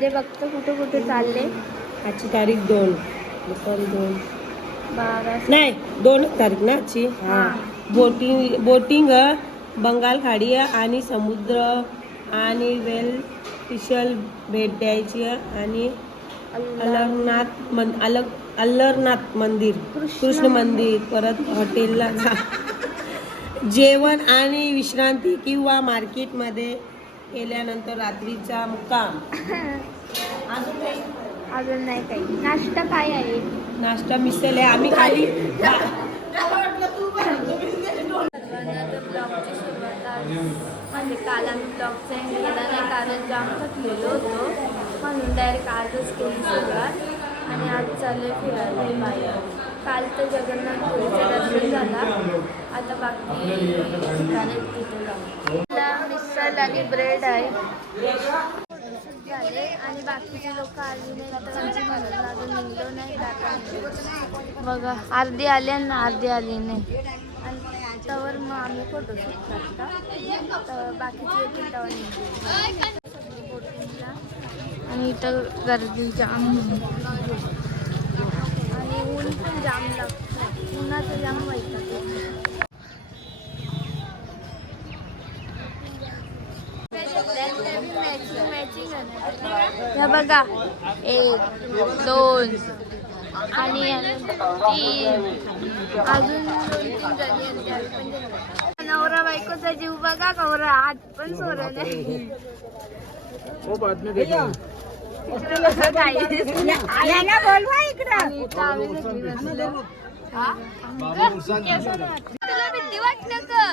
ते बघतो कुठे कुठे चालले? आजची तारीख दोन. दुपारी दोन. बारा. नाही दोन तारीख ना आजची? हा. बोटिंग बोटिंग बंगाल खाडी आणि समुद्र आणि वेल फिशल भेट द्यायची आणि अलरनाथ मन अलग अल्लरनाथ मंदिर. कृष्ण मंदिर. परत हॉटेलला जेवण आणि विश्रांती किंवा मार्केटमध्ये गेल्यानंतर रात्रीचा मुक्काम. अजून काही अजून नाही काही. नाश्ता काय आहे? नाश्ता मिसळ आहे. आम्ही खाली म्हणजे काल आम्ही ब्लॉगचा एंड केला नाही कारण जाम थकलेलो होतो. म्हणून डायरेक्ट आजच केली सुरुवात. आणि आज चालू फिरायला बाहेर. काल तर दर्शन झाला. आता बाकी ठिकाणी तिथे जाऊ मिसळ आणि ब्रेड आहे. झाले आणि बाकीचे लोक आली नाही तर अजून निघलो नाही जाता बघा अर्धी आली आणि अर्धी आली नाही. आणि त्यावर मग आम्ही फोटो शूट करता. तर बाकीचे येतील आणि इथं गर्दी जाम आहे. आणि ऊन पण जाम लागतं उन्हाचं जाम वैताग हे बघा. एक दोन आणि तीन. अजून. नवरा बायकोचा जीव बघा कवरा आज पण सोर नाही. हा? तुला भीती वाटलं का?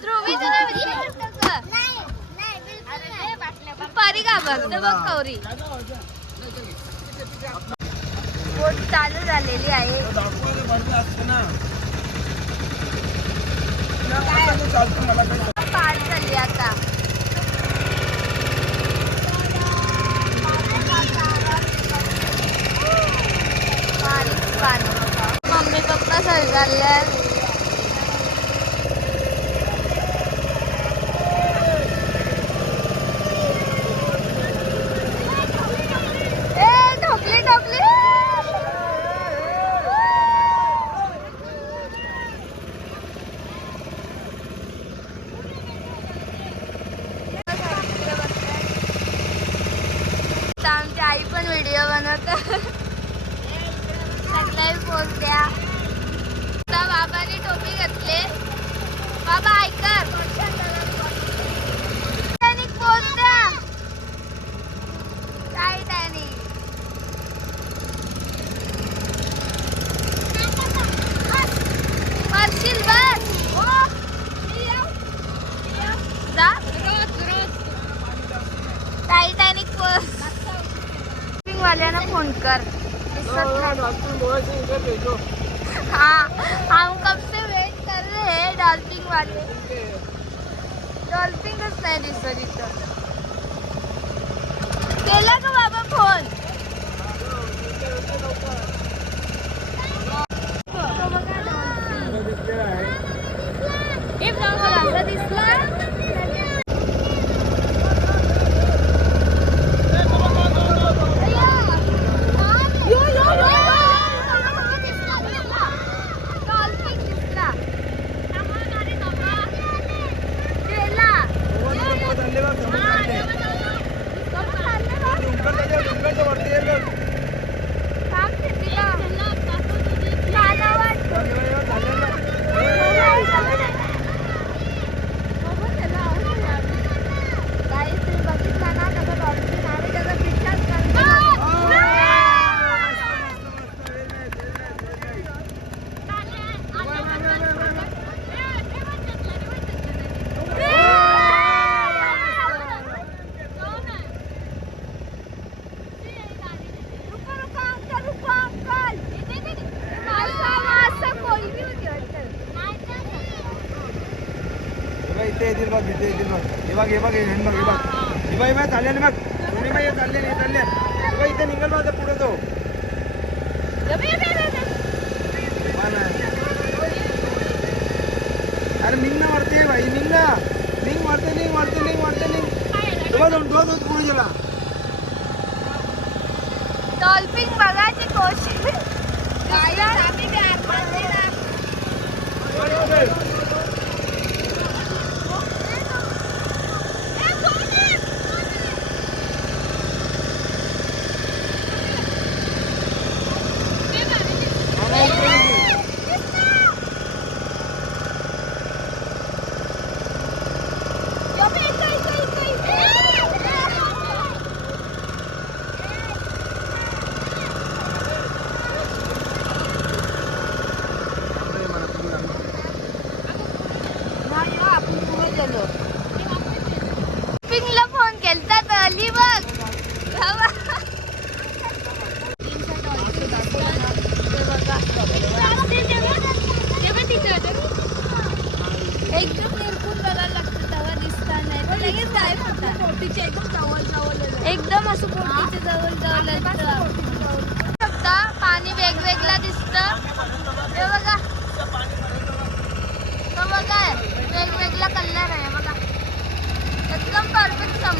ध्रुवी तुला भीती वाटलं का पारी बघ बोट चालू झालेली आहे. झाली आता. मम्मी पप्पा सर झाले फ़ोन कर। हाँ हम कब से वेट कर रहे हैं डॉल्फिन वाले? डॉल्फिन का सैनिक इथं केला का बाबा फ़ोन येतील बघ इथे येतील बघ हे बघ हे बघ हे बघ हे बघ हे हे बघ चालले बघ कोणी हे चालले हे चालले। बघ इथे निघल बघ पुढे तो. अरे निघ ना वरती भाई निघ ना. निघ वरती निघ वरती निघ वरती निघ. हे बघ दोन दोन पुढे गेला डॉल्फिन बघायची कोशिश. आम्ही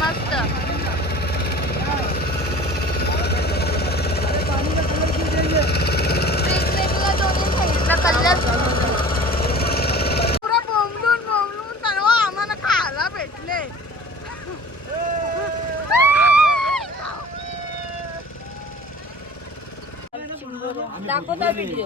परफेक्ट समजतं वेगवेगळा दोन्ही साईडला कलर. पुरा बोंबलून बोंबलून सर्व आम्हाला खायला भेटले. दाखवता व्हिडिओ.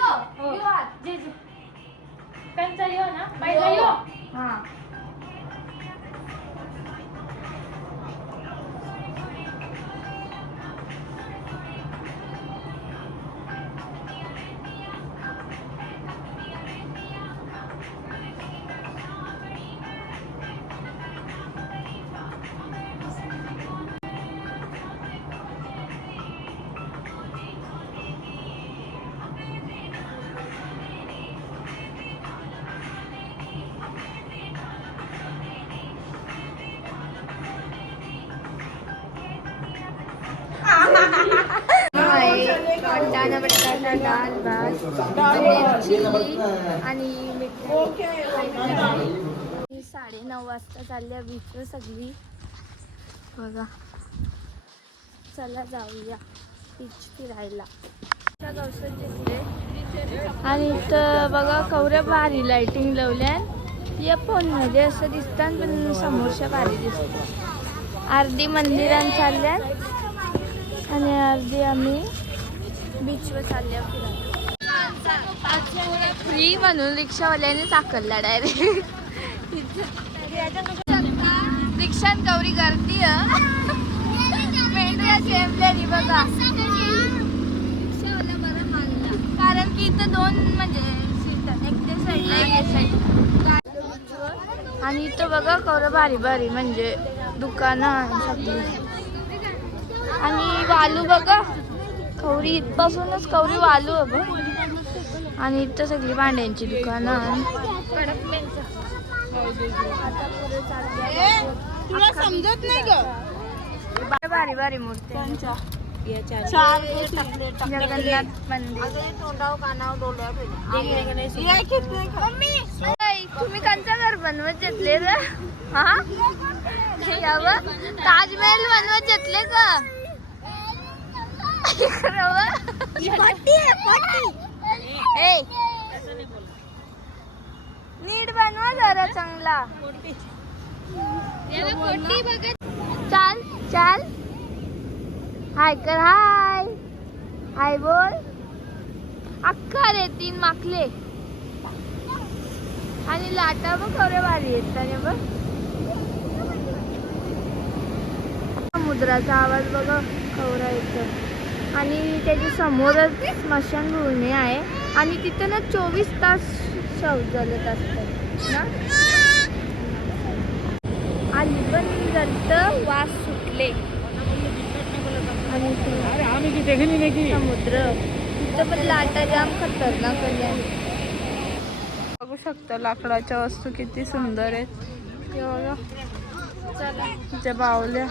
निकालो ओरिजिनल मोती आहे बघ गाईज गाईज आता व्हिडिओ ना वाटाणा बटाटा डाळ भात चिल्ली आणि मिठाई साडे नऊ वाजता चालल्या बीचवर सगळी. बघा. चला जाऊया बीच फिरायला. दिसले आणि इथं बघा कवऱ्या भारी लाइटिंग लावल्या. या फोनमध्ये असं दिसतात पण समोरच्या भारी दिसतं. अर्धी मंदिरात चालल्यात आणि अर्धी आम्ही बीचवर चालले फ्री म्हणून रिक्षावाल्याने चाकलला डायरेक्ट रिक्षात गौरी गर्दी मेंढऱ्या बघा रिक्षावाला बरं मानला कारण की इथं दोन म्हणजे सीट एक ते साईडला एक साईड आणि इथं बघा कवरं भारी भारी म्हणजे दुकानं सगळी आणि वालू बघा कवरी इथपासूनच कवरी वालू आहे बघ. आणि इथं सगळी भांड्यांची दुकानं तुला समजत नाही ग. भारी भारी मूर्त्यांच्या तुम्ही कंचा घर बनवत घेतले हा? ताजमहल बनवत घेतले का नीट बनवा जरा चांगला. चाल चाल. हाय कर हाय. हाय बोल. अख्खा रे तीन माकले. आणि लाटा बघ खरे भारी येत आणि बघ. समुद्राचा आवाज बघा खवरा येतो आणि त्याच्या समोरच स्मशानभूमी आहे. आणि तिथं ना चोवीस तास शौचालय असतात ना. आली पण जलत वास सुटला. आणि समुद्र. इथं पण लाटा जाम खतरनाक आल्या बघू शकता लाकडाच्या वस्तू किती सुंदर आहेत. चला. बावल्या.